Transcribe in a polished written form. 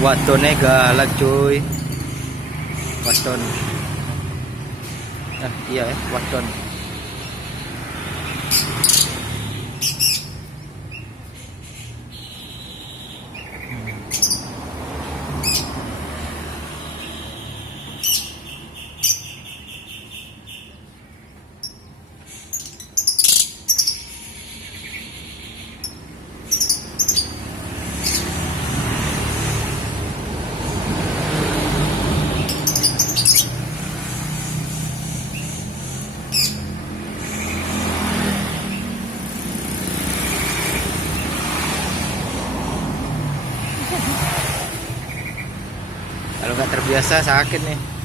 Wadone galak cuy. Wadon. Iya ya, wadon. Kalau nggak terbiasa sakit nih.